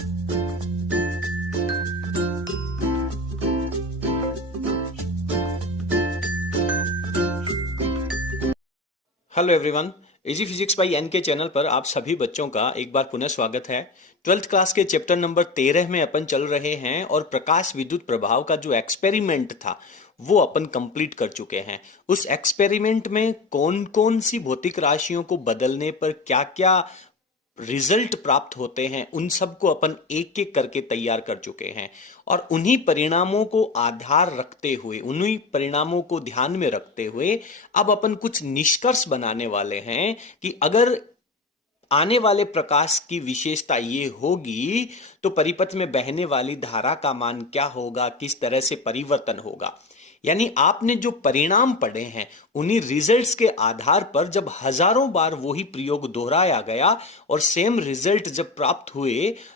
Hello everyone, easy physics by N K channel पर आप सभी बच्चों का एक बार पुनः स्वागत है। 12th क्लास के चैप्टर नंबर 13 में अपन चल रहे हैं और प्रकाश विद्युत प्रभाव का जो एक्सपेरिमेंट था वो अपन कंप्लीट कर चुके हैं। उस एक्सपेरिमेंट में कौन कौन सी भौतिक राशियों को बदलने पर क्या क्या रिजल्ट प्राप्त होते हैं उन सबको अपन एक एक करके तैयार कर चुके हैं और उन्हीं परिणामों को आधार रखते हुए, उन्हीं परिणामों को ध्यान में रखते हुए अब अपन कुछ निष्कर्ष बनाने वाले हैं कि अगर आने वाले प्रकाश की विशेषता ये होगी तो परिपथ में बहने वाली धारा का मान क्या होगा, किस तरह से परिवर्तन होगा। यानी आपने जो परिणाम पढ़े हैं उन्हीं रिजल्ट्स के आधार पर जब हजारों बार वही प्रयोग दोहराया गया और सेम रिजल्ट जब प्राप्त हुए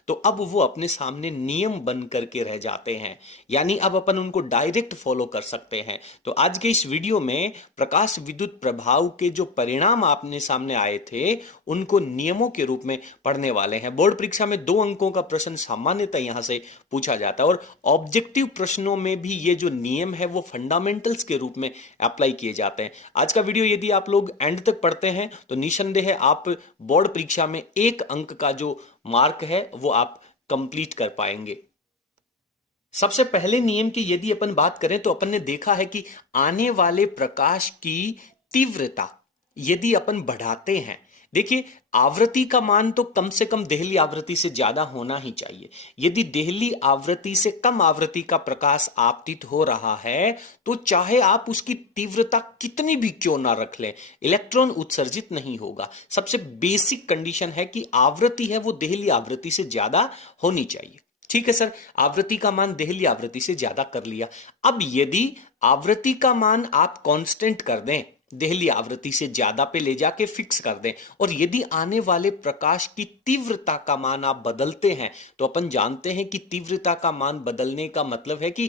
तो अब वो अपने सामने नियम बन करके रह जाते हैं, यानी अब अपन उनको डायरेक्ट फॉलो कर सकते हैं। तो आज के इस वीडियो में प्रकाश विद्युत प्रभाव के जो परिणाम आपने सामने आए थे उनको नियमों के रूप में पढ़ने वाले हैं। बोर्ड परीक्षा में 2 अंकों का प्रश्न सामान्यतः यहां से पूछा जाता है और ऑब्जेक्टिव प्रश्नों में भी ये जो नियम है वो फंडामेंटल्स के रूप में अप्लाई किए जाते हैं। आज का वीडियो यदि आप लोग एंड तक पढ़ते हैं तो निसंदेह आप बोर्ड परीक्षा में 1 अंक का जो मार्क है वो आप कंप्लीट कर पाएंगे। सबसे पहले नियम की यदि अपन बात करें तो अपन ने देखा है कि आने वाले प्रकाश की तीव्रता यदि अपन बढ़ाते हैं, देखिए आवृत्ति का मान तो कम से कम देहली आवृत्ति से ज्यादा होना ही चाहिए। यदि देहली आवृत्ति से कम आवृत्ति का प्रकाश आपतित हो रहा है तो चाहे आप उसकी तीव्रता कितनी भी क्यों ना रख लें, इलेक्ट्रॉन उत्सर्जित नहीं होगा। सबसे बेसिक कंडीशन है कि आवृत्ति है वो देहली आवृत्ति से ज्यादा होनी चाहिए। ठीक है सर, आवृत्ति का मान देहली आवृत्ति से ज्यादा कर लिया। अब यदि आवृत्ति का मान आप कांस्टेंट कर दें, देहली आवृत्ति से ज्यादा पे ले जाके फिक्स कर दें, और यदि आने वाले प्रकाश की तीव्रता का मान आप बदलते हैं तो अपन जानते हैं कि तीव्रता का मान बदलने का मतलब है कि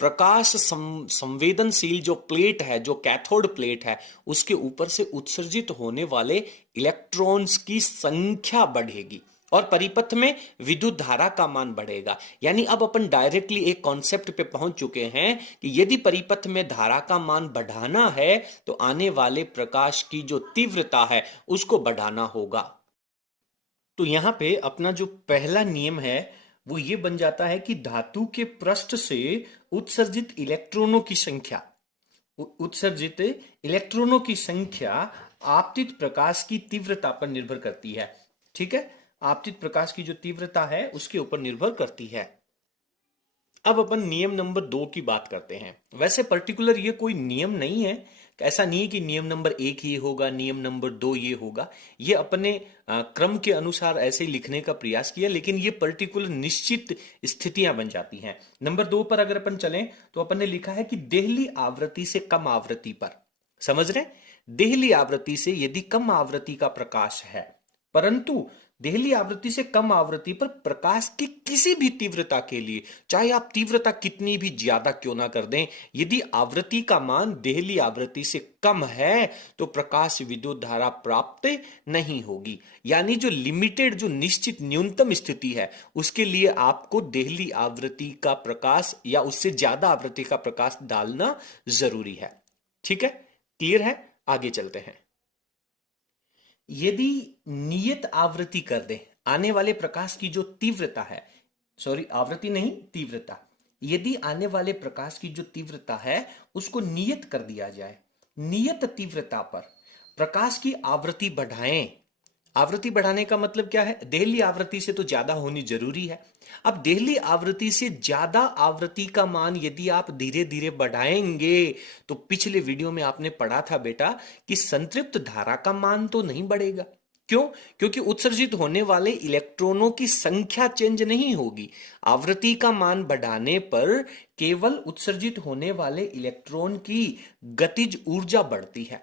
प्रकाश संवेदनशील जो प्लेट है, जो कैथोड प्लेट है, उसके ऊपर से उत्सर्जित होने वाले इलेक्ट्रॉन्स की संख्या बढ़ेगी और परिपथ में विद्युत धारा का मान बढ़ेगा। यानी अब अपन डायरेक्टली एक कॉन्सेप्ट पे पहुंच चुके हैं कि यदि परिपथ में धारा का मान बढ़ाना है तो आने वाले प्रकाश की जो तीव्रता है उसको बढ़ाना होगा। तो यहां पे अपना जो पहला नियम है वो ये बन जाता है कि धातु के पृष्ठ से उत्सर्जित इलेक्ट्रॉनों की संख्या, उत्सर्जित इलेक्ट्रॉनों की संख्या आपतित प्रकाश की तीव्रता पर निर्भर करती है। ठीक है, आपतित प्रकाश की जो तीव्रता है उसके ऊपर निर्भर करती है। अब अपन नियम नंबर 2 की बात करते हैं। वैसे पर्टिकुलर ये कोई नियम नहीं है, ऐसा नहीं है कि नियम नंबर 1 ये होगा, नियम नंबर 2 ये होगा। ये अपने क्रम के अनुसार ऐसे ही लिखने का प्रयास किया, लेकिन ये पर्टिकुलर निश्चित स्थितियां बन जाती हैं। नंबर 2 पर अगर अपन चलें तो अपन ने लिखा है कि देहली आवृत्ति से कम आवृत्ति पर, समझ रहे, देहली आवृत्ति से यदि कम आवृत्ति का प्रकाश है परंतु देहली आवृत्ति से कम आवृत्ति पर प्रकाश की किसी भी तीव्रता के लिए, चाहे आप तीव्रता कितनी भी ज्यादा क्यों ना कर दें, यदि आवृत्ति का मान देहली आवृत्ति से कम है तो प्रकाश विद्युत धारा प्राप्त नहीं होगी। यानी जो लिमिटेड, जो निश्चित न्यूनतम स्थिति है उसके लिए आपको देहली आवृत्ति का प्रकाश या उससे ज्यादा आवृत्ति का प्रकाश डालना जरूरी है। ठीक है, क्लियर है? आगे चलते हैं। यदि नियत आवृत्ति कर दें, आने वाले प्रकाश की जो तीव्रता है, सॉरी आवृत्ति नहीं तीव्रता, यदि आने वाले प्रकाश की जो तीव्रता है उसको नियत कर दिया जाए, नियत तीव्रता पर प्रकाश की आवृत्ति बढ़ाएं। आवृत्ति बढ़ाने का मतलब क्या है? देहली आवृत्ति से तो ज्यादा होनी जरूरी है। अब देहली आवृत्ति से ज्यादा आवृत्ति का मान यदि आप धीरे धीरे बढ़ाएंगे तो पिछले वीडियो में आपने पढ़ा था बेटा कि संतृप्त धारा का मान तो नहीं बढ़ेगा। क्यों? क्योंकि उत्सर्जित होने वाले इलेक्ट्रॉनों की संख्या चेंज नहीं होगी। आवृत्ति का मान बढ़ाने पर केवल उत्सर्जित होने वाले इलेक्ट्रॉन की गतिज ऊर्जा बढ़ती है,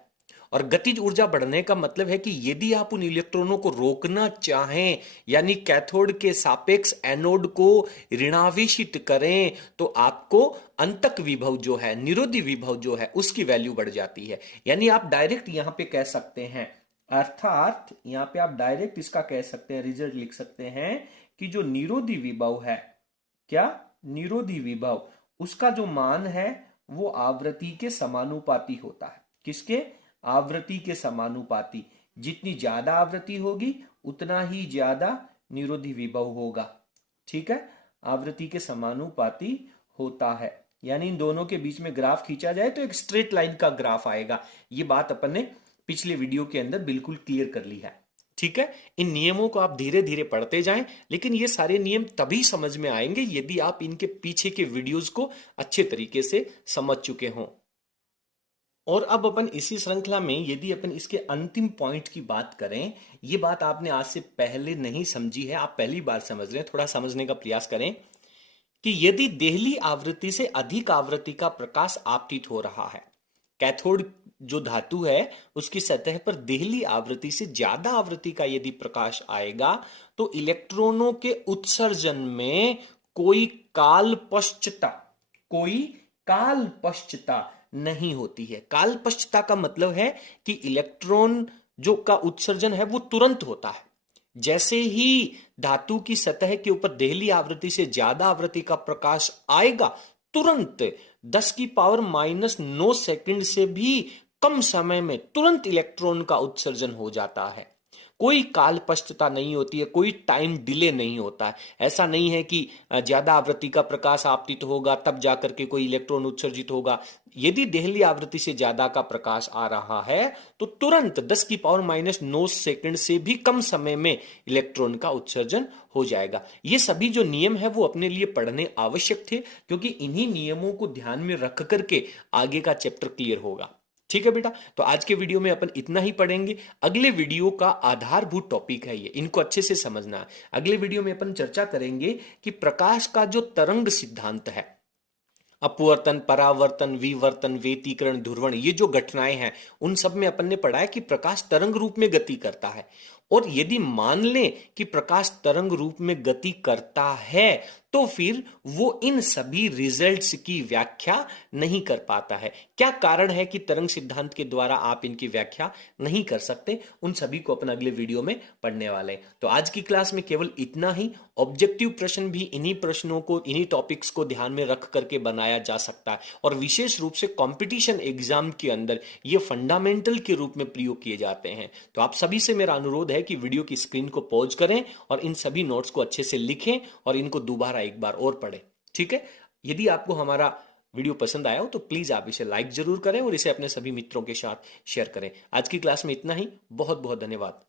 और गतिज ऊर्जा बढ़ने का मतलब है कि यदि आप उन इलेक्ट्रॉनों को रोकना चाहें, यानी कैथोड के सापेक्ष एनोड को ऋणावेशित करें, तो आपको अंतक विभव जो है, निरोधी विभव जो है, उसकी वैल्यू बढ़ जाती है। यानी आप डायरेक्ट यहां पे कह सकते हैं, अर्थात यहां पे आप डायरेक्ट इसका कह सकते हैं, रिजल्ट लिख सकते हैं कि जो निरोधी विभव है, क्या, निरोधी विभव, उसका जो मान है वो आवृत्ति के समानुपाती होता है। किसके? आवृत्ति के समानुपाती। जितनी ज्यादा आवृत्ति होगी उतना ही ज्यादा निरोधी विभव होगा। ठीक है, आवृत्ति के समानुपाती होता है। यानी इन दोनों के बीच में ग्राफ खींचा जाए तो एक स्ट्रेट लाइन का ग्राफ आएगा। ये बात अपन ने पिछले वीडियो के अंदर बिल्कुल क्लियर कर ली है। ठीक है, इन नियमों को आप धीरे धीरे पढ़ते जाएं, लेकिन ये सारे नियम तभी समझ में आएंगे यदि आप इनके पीछे के वीडियोस को अच्छे तरीके से समझ चुके हों। और अब अपन इसी श्रृंखला में यदि अपन इसके अंतिम पॉइंट की बात करें, ये बात आपने आज से पहले नहीं समझी है, आप पहली बार समझ रहे हैं, थोड़ा समझने का प्रयास करें कि यदि देहली आवृत्ति से अधिक आवृत्ति का प्रकाश आपतित हो रहा है, कैथोड जो धातु है उसकी सतह पर देहली आवृत्ति से ज्यादा आवृत्ति का यदि प्रकाश आएगा तो इलेक्ट्रॉनों के उत्सर्जन में कोई कालपश्चता नहीं होती है। कालपश्चता का मतलब है कि इलेक्ट्रॉन जो का उत्सर्जन है वो तुरंत होता है। जैसे ही धातु की सतह के ऊपर देहली आवृत्ति से ज्यादा आवृत्ति का प्रकाश आएगा, तुरंत 10⁻⁹ सेकंड से भी कम समय में तुरंत इलेक्ट्रॉन का उत्सर्जन हो जाता है। कोई कालपश्चता नहीं होती है, कोई टाइम डिले नहीं होता है। ऐसा नहीं है कि ज्यादा आवृत्ति का प्रकाश आपतित होगा तब जाकर के कोई इलेक्ट्रॉन उत्सर्जित होगा। यदि देहली आवृत्ति से ज्यादा का प्रकाश आ रहा है तो तुरंत 10⁻⁹ सेकंड से भी कम समय में इलेक्ट्रॉन का उत्सर्जन हो जाएगा। ये सभी जो नियम है वो अपने लिए पढ़ने आवश्यक थे, क्योंकि इन्हीं नियमों को ध्यान में रख करके आगे का चैप्टर क्लियर होगा। ठीक है बेटा, तो आज के वीडियो में अपन इतना ही पढ़ेंगे। अगले वीडियो का आधारभूत टॉपिक है ये, इनको अच्छे से समझना है। अगले वीडियो में अपन चर्चा करेंगे कि प्रकाश का जो तरंग सिद्धांत है, अपवर्तन, परावर्तन, विवर्तन, व्यतिकरण, ध्रुवण, ये जो घटनाएं हैं उन सब में अपन ने पढ़ा है कि प्रकाश तरंग रूप में गति करता है। और यदि मान लें कि प्रकाश तरंग रूप में गति करता है तो फिर वो इन सभी रिजल्ट्स की व्याख्या नहीं कर पाता है। क्या कारण है कि तरंग सिद्धांत के द्वारा आप इनकी व्याख्या नहीं कर सकते, उन सभी को अपन अगले वीडियो में पढ़ने वाले हैं। तो आज की क्लास में केवल इतना ही। ऑब्जेक्टिव प्रश्न भी इन्हीं प्रश्नों को, इन्हीं टॉपिक्स को ध्यान में रख करके बनाया जा सकता है, और विशेष रूप से कंपटीशन एग्जाम के अंदर ये फंडामेंटल के रूप में प्रयोग किए जाते हैं। तो आप सभी से मेरा अनुरोध है कि वीडियो की स्क्रीन को पॉज करें और इन सभी नोट्स को अच्छे से लिखें और इनको दोबारा एक बार और पढ़ें। ठीक है, यदि आपको हमारा वीडियो पसंद आया हो तो प्लीज आप इसे लाइक जरूर करें और इसे अपने सभी मित्रों के साथ शेयर करें। आज की क्लास में इतना ही। बहुत बहुत धन्यवाद।